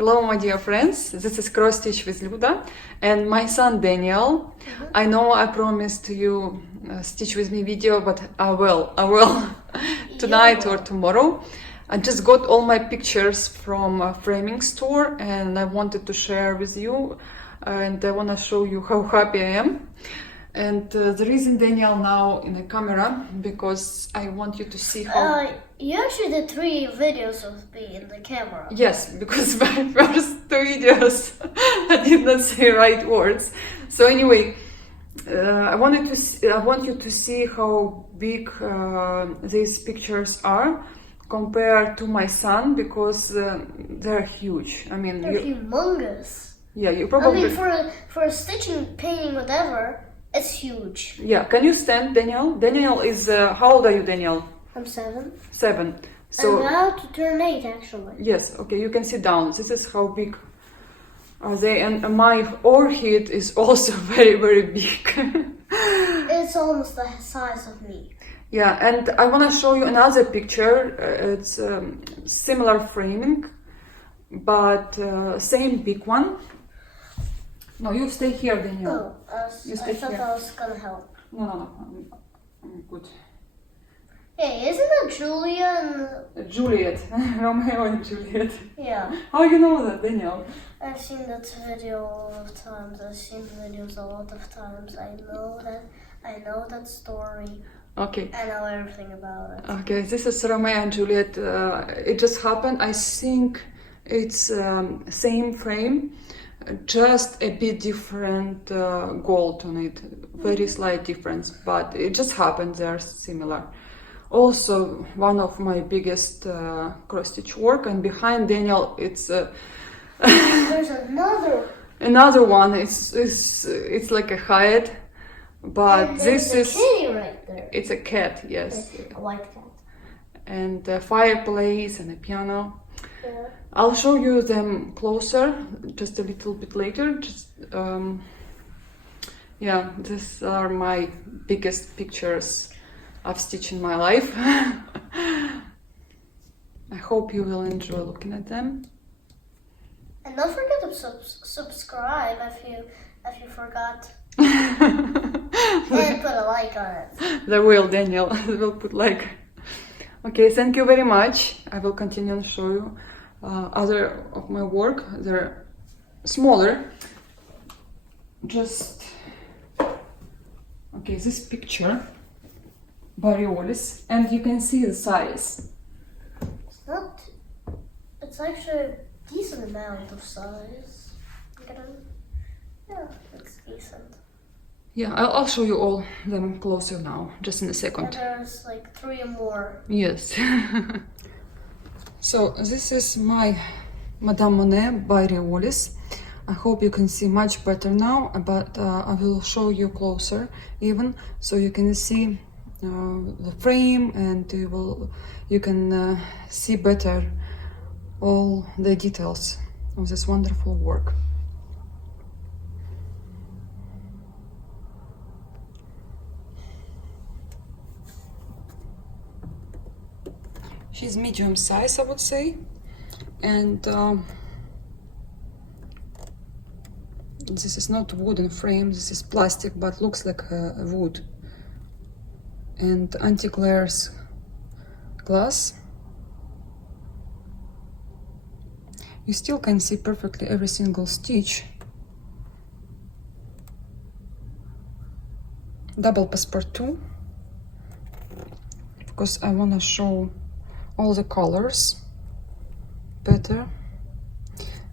Hello, my dear friends. This is Cross Stitch with Luda and my son Daniel. I know I promised you a Stitch with me video, but I will tonight or tomorrow. I just got all my pictures from a framing store and I wanted to share with you, and I want to show you how happy I am. And the reason Daniel now in the camera, because I want you to see how... You actually did 3 videos of me in the camera. Yes, because my first 2 videos I did not say right words. So anyway, I want you to see how big these pictures are compared to my son, because they're huge. I mean, they're humongous. Yeah, you probably... I mean, for stitching, painting, whatever, it's huge. Yeah, can you stand, Daniel? Daniel is, how old are you, Daniel? I'm 7. 7. So I'm about to turn 8, actually. Yes, okay, you can sit down. This is how big are they, and my orchid is also very, very big. It's almost the size of me. Yeah, and I want to show you another picture. It's similar framing, but same big one. No, you stay here, Daniel. Oh, I thought that was gonna help. No, I'm good. Hey, isn't that Julia and... Juliet, Romeo and Juliet. Yeah. How you know that, Daniel? I've seen that video a lot of times. I've seen videos a lot of times. I know that story. Okay. I know everything about it. Okay, this is Romeo and Juliet. It just happened. I think it's same frame, just a bit different gold on it. Very slight difference, but it just happened. They're similar. Also, one of my biggest cross-stitch work, and behind Daniel, it's There's another one. It's like a hide, but this is kitty right there. It's a cat, yes, A white cat, and a fireplace and a piano. Yeah. I'll show you them closer just a little bit later. Yeah, these are my biggest pictures I've stitched in my life. I hope you will enjoy looking at them. And don't forget to subscribe if you forgot. And put a like on it. They will, Daniel. They will put like. Okay, thank you very much. I will continue and show you other of my work. They're smaller. Just okay. This picture. Bariolis, and you can see the size. It's actually a decent amount of size. Yeah, it's decent. Yeah, I'll show you all them closer now, just in a second. And there's like 3 more. Yes. So this is my Madame Monet by Bariolis. I hope you can see much better now, but I will show you closer even, so you can see the frame, and you can see better all the details of this wonderful work. She's medium size, I would say, and this is not wooden frame, this is plastic, but looks like a wood. And anti-glares glass. You still can see perfectly every single stitch. Double passepartout, because I want to show all the colors better.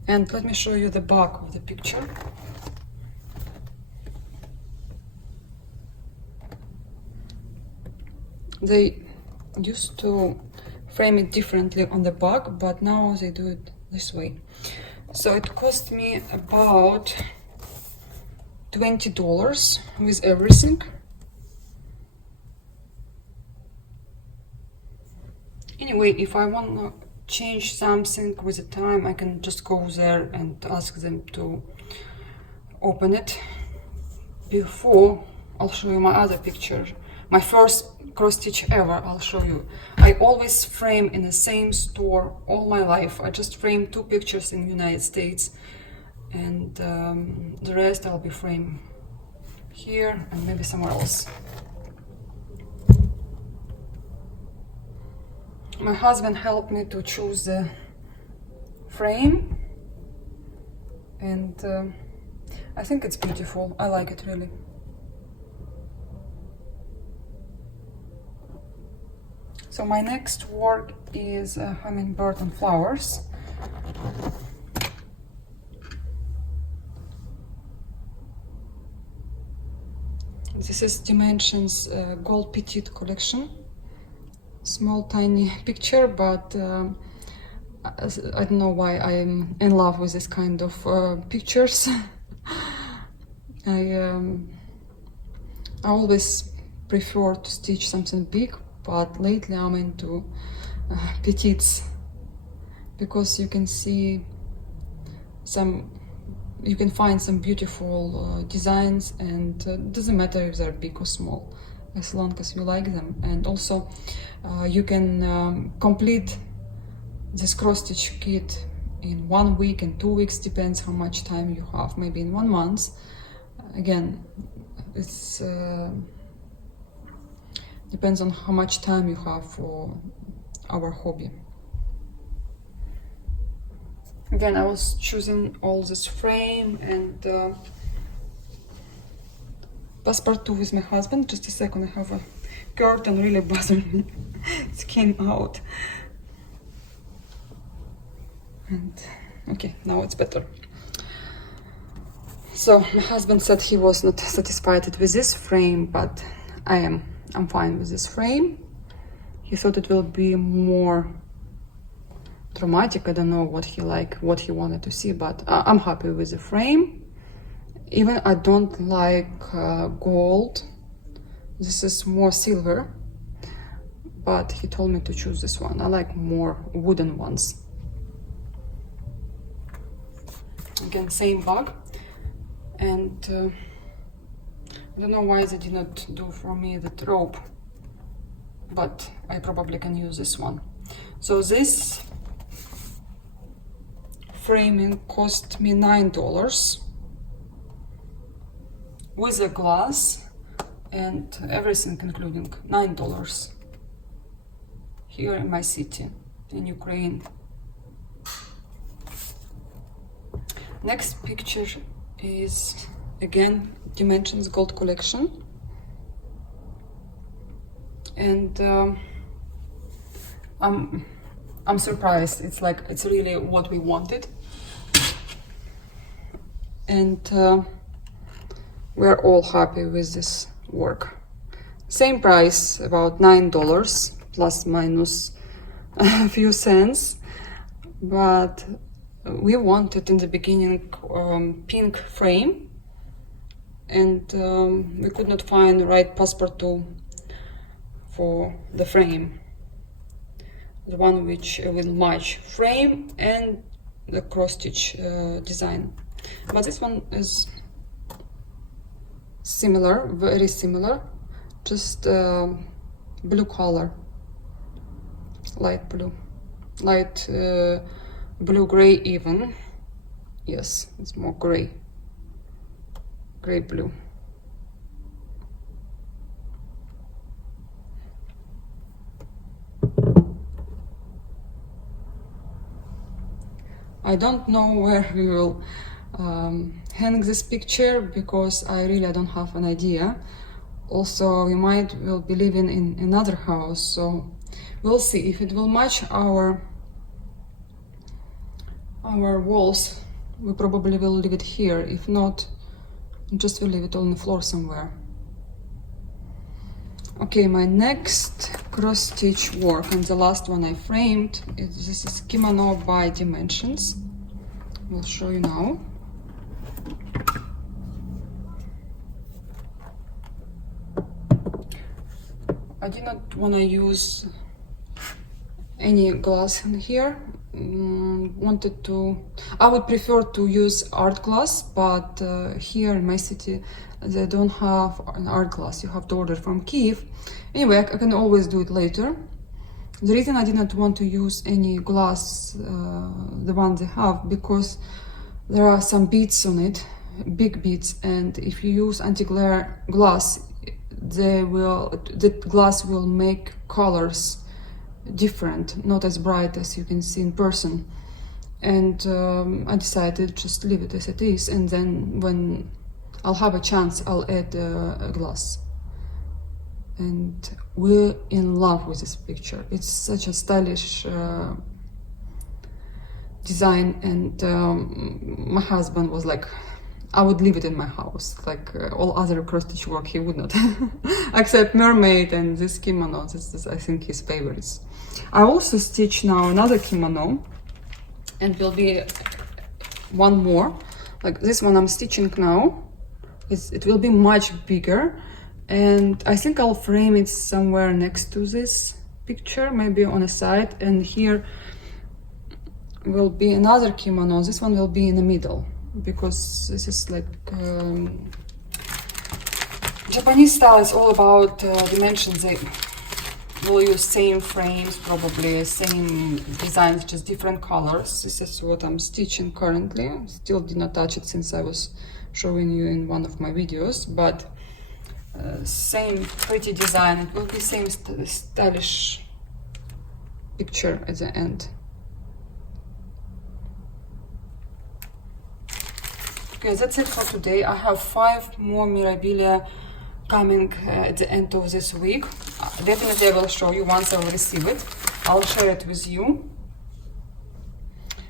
And let me show you the back of the picture. They used to frame it differently on the back, but now they do it this way. So it cost me about $20 with everything. Anyway, if I want to change something with the time, I can just go there and ask them to open it. Before, I'll show you my other picture my first cross stitch ever. I'll show you. I always frame in the same store all my life. I just frame 2 pictures in the United States, and the rest I'll be frame here and maybe somewhere else. My husband helped me to choose the frame, and I think it's beautiful. I like it really. So my next work is hummingbird and flowers. This is Dimensions Gold Petite collection. Small tiny picture, but I don't know why I'm in love with this kind of pictures. I always prefer to stitch something big, but lately I'm into petites, because you can see you can find some beautiful designs, and it doesn't matter if they're big or small, as long as you like them. And also you can complete this cross stitch kit in 1 week, in 2 weeks, depends how much time you have, maybe in 1 month. Again, it's depends on how much time you have for our hobby. Again, I was choosing all this frame and passepartout with my husband. Just a second, I have a curtain really bothering me. It came out. And okay, now it's better. So my husband said he was not satisfied with this frame, but I'm fine with this frame. He thought it will be more dramatic. I don't know what he wanted to see, but I'm happy with the frame. Even I don't like gold. This is more silver, but he told me to choose this one. I like more wooden ones. Again, same bag, and I don't know why they did not do for me the rope, but I probably can use this one. So this framing cost me $9 with a glass and everything, including $9 here in my city in Ukraine. Next picture is again Dimensions Gold collection, and I'm surprised. It's really what we wanted, and we're all happy with this work. Same price, about $9 plus minus a few cents, but we wanted in the beginning pink frame, and we could not find the right passepartout for the frame, the one which will match frame and the cross stitch design. But this one is similar, very similar, just blue color, light blue, light blue-gray even. Yes, it's more gray blue. I don't know where we will hang this picture, because I really don't have an idea. Also, we will be living in another house, so we'll see if it will match our walls. We probably will leave it here. If not, just will leave it on the floor somewhere. Okay, my next cross stitch work, and the last one I framed, this is Kimono by Dimensions. We'll show you now. I did not want to use any glass in here. I would prefer to use art glass, but here in my city they don't have an art glass. You have to order from Kiev. Anyway, I can always do it later. The reason I didn't want to use any glass, the one they have, because there are some beads on it, big beads, and if you use anti-glare glass, the glass will make colors different, not as bright as you can see in person. And I decided just leave it as it is, and then when I'll have a chance, I'll add a glass. And we're in love with this picture. It's such a stylish design, and my husband was like, I would leave it in my house. Like all other cross-stitch work, he would not. Except mermaid and this kimono. This is, I think, his favorites. I also stitch now another kimono, and will be one more. Like this one I'm stitching now. It will be much bigger, and I think I'll frame it somewhere next to this picture, maybe on a side, and here will be another kimono. This one will be in the middle, because this is like Japanese style is all about dimensions. They will use same frames, probably same designs, just different colors. This is what I'm stitching currently. Still did not touch it since I was showing you in one of my videos, but same pretty design. It will be same stylish picture at the end. Okay, that's it for today. I have 5 more Mirabilia coming at the end of this week. Definitely I will show you once I will receive it. I'll share it with you.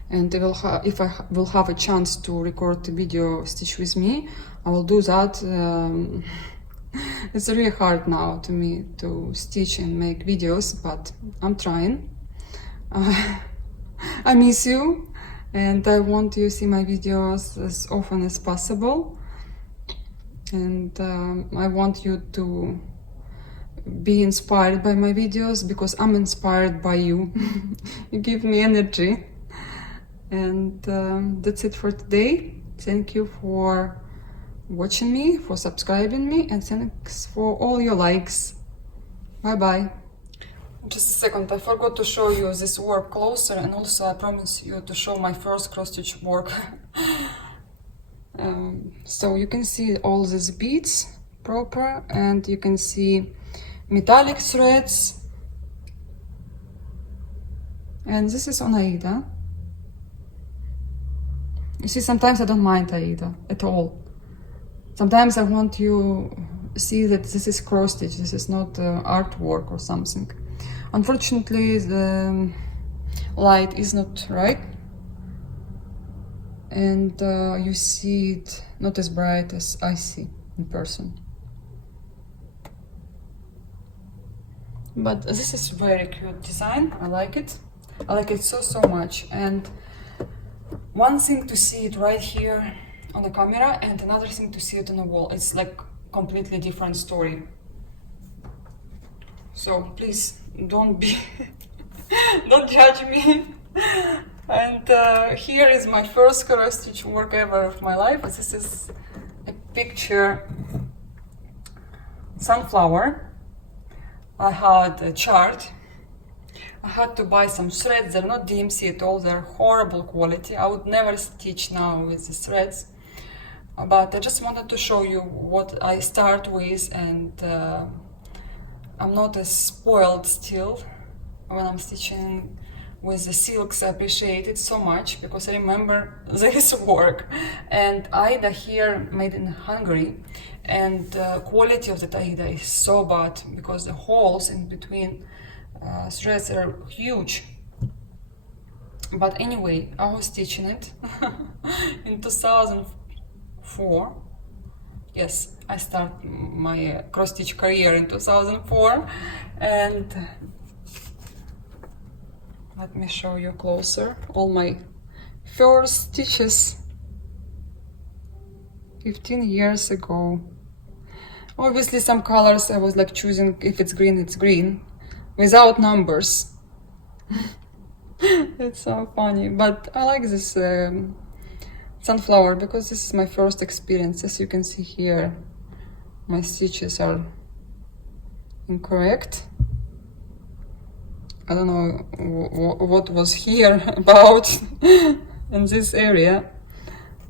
And if I will have a chance to record the video Stitch With Me, I will do that. It's really hard now to me to stitch and make videos, but I'm trying. I miss you, and I want you to see my videos as often as possible. And I want you to be inspired by my videos, because I'm inspired by you. You give me energy. And that's it for today. Thank you for watching me, for subscribing me, and thanks for all your likes. Bye bye. Just a second, I forgot to show you this work closer, and also I promise you to show my first cross-stitch work. So you can see all these beads proper, and you can see metallic threads, and this is on Aida. You see, sometimes I don't mind Aida at all. Sometimes I want you to see that this is cross stitch, this is not artwork or something. Unfortunately, the light is not right, and you see it not as bright as I see in person. But this is very cute design. I like it. I like it so much. And one thing to see it right here on the camera, and another thing to see it on the wall. It's like completely different story. So please don't be don't judge me. And here is my first cross stitch work ever of my life. This is a picture sunflower. I had a chart. I had to buy some threads. They're not DMC at all. They're horrible quality. I would never stitch now with the threads. But I just wanted to show you what I start with, and I'm not as spoiled still when I'm stitching with the silks. I appreciate it so much because I remember this work. And Aida here made in Hungary, and the quality of the Aida is so bad because the holes in between threads are huge. But anyway, I was stitching it in 2004. Yes, I started my cross-stitch career in 2004, and let me show you closer all my first stitches 15 years ago. Obviously some colors I was like choosing, if it's green, it's green, without numbers. It's so funny, but I like this sunflower because this is my first experience. As you can see here, my stitches are incorrect. I don't know what was here about in this area,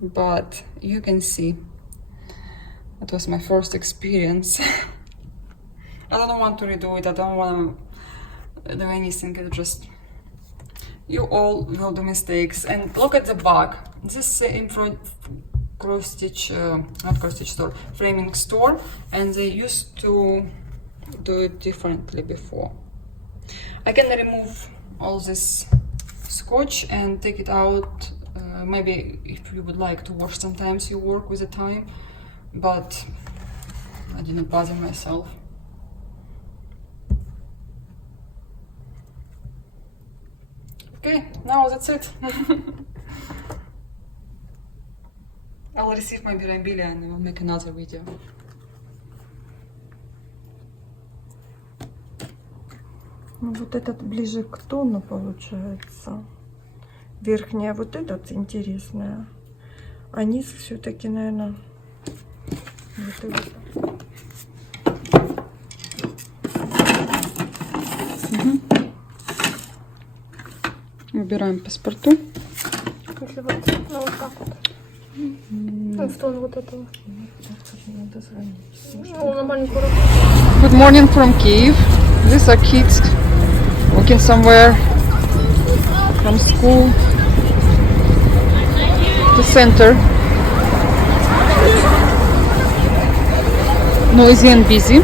but you can see it was my first experience. I don't want to redo it. I don't want to do anything. It just, you all will do mistakes. And look at the back. This in front cross stitch, not cross stitch store, framing store, and they used to do it differently before. I can remove all this scotch and take it out. Maybe if you would like to wash, sometimes you work with the time, but I didn't bother myself. Okay, now that's it. I'll receive my memorabilia and we'll make another video. Ну, вот этот ближе к тону получается. Верхняя вот этот интересная. А низ все-таки, наверное, вот этот. Выбираем паспорту. Если вот, ну, вот так вот. Ну, в тон вот этого. Надо звонить. Ну, на маленькую работу. Good morning from Kyiv. These are kids walking somewhere from school to center. Noisy and busy.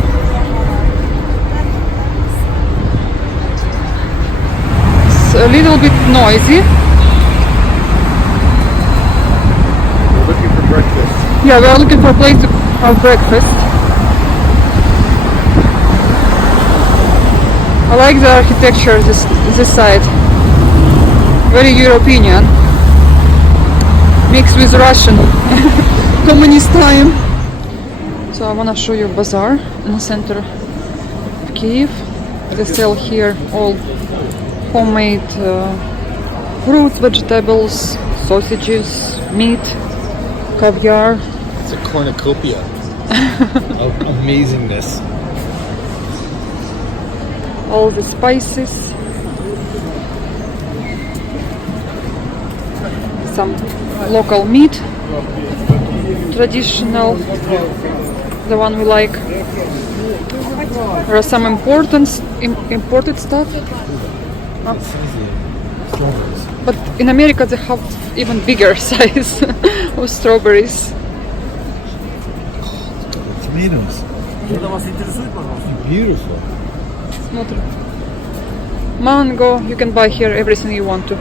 It's a little bit noisy. We're looking for breakfast. Yeah, we are looking for a place to have breakfast. I like the architecture this side. Very European. Mixed with Russian. Communist time. So I want to show you Bazaar in the center of Kyiv. They sell here all homemade fruits, vegetables, sausages, meat, caviar. It's a cornucopia of amazingness. All the spices, some local meat, traditional, the one we like. There are some imported stuff, but in America they have even bigger size of strawberries. Tomatoes. Beautiful. Mango, you can buy here everything you want to.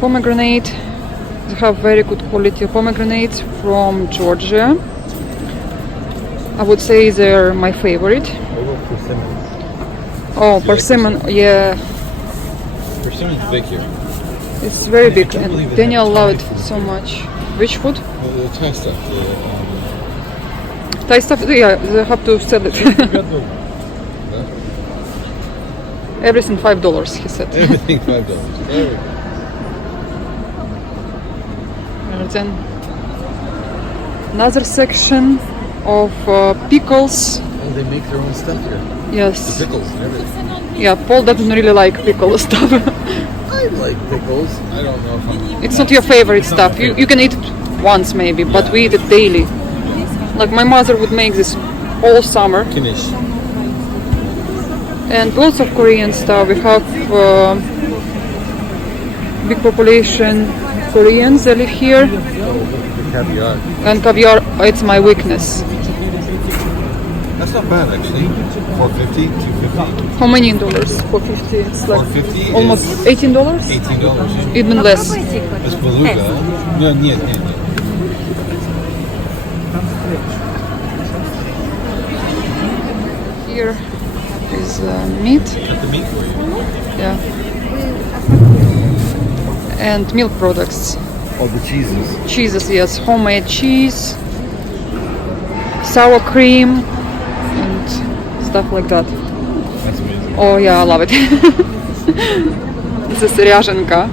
Pomegranate, they have very good quality of pomegranates from Georgia. I would say they're my favorite. What about persimmon? Oh, persimmon, yeah, Persimmon's big here. it's very big, can't believe and it Daniel has loved Thai it food. so much. Which food? The Thai stuff. Thai stuff, yeah, they have to sell it. Everything $5, he said. Everything $5. There we go. And then another section of pickles. Oh, they make their own stuff here. Yes. Pickles and everything. Yeah, Paul doesn't really like pickle stuff. I like pickles. I don't know if I'm... It's not your favorite It's not stuff. my You favorite. can eat it once maybe, but Yeah. we eat it daily. Like my mother would make this all summer. Knish. And lots of Korean stuff. We have big population Koreans that live here, The caviar. and caviar, it's my weakness. That's not bad actually. $4.50, $2.50. How many in dollars? $4.50. It's like $4.50 almost is $18. $18. Even less. It's beluga. No, нет. Here is meat, Got the meat for you. yeah, and milk products. Oh, the cheeses. Cheeses, yes, homemade cheese, sour cream, and stuff like that. That's amazing. Oh yeah, I love it. Princess ряженка.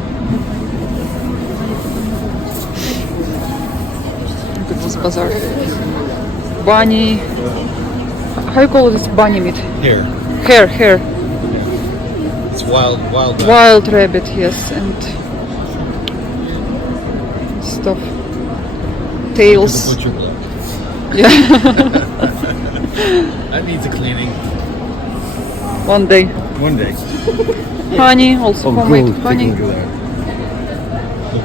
Look at this bazaar. Bunny. How you call this bunny meat? Here. Hare. It's wild duck. Wild rabbit, yes, and stuff. The Tails. butcher block. Yeah, That needs a cleaning. one day. One day. Honey, also homemade honey. The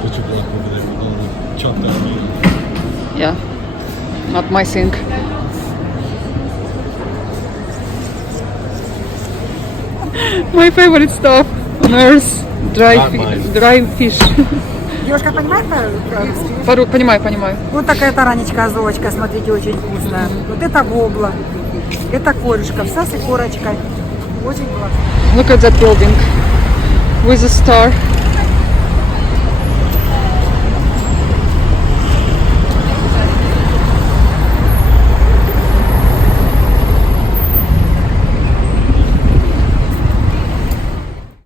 butcher block over there with all the chopped up meat. Yeah, not my thing. My favorite stuff on earth, Not mine. dry fish. Девушка, понимает по-русски? Понимаю. Вот такая таранечка, азовочка, смотрите, очень вкусная. Вот это вобла, это корюшка, вся с икорочкой. Очень классно. Look at that building with a star.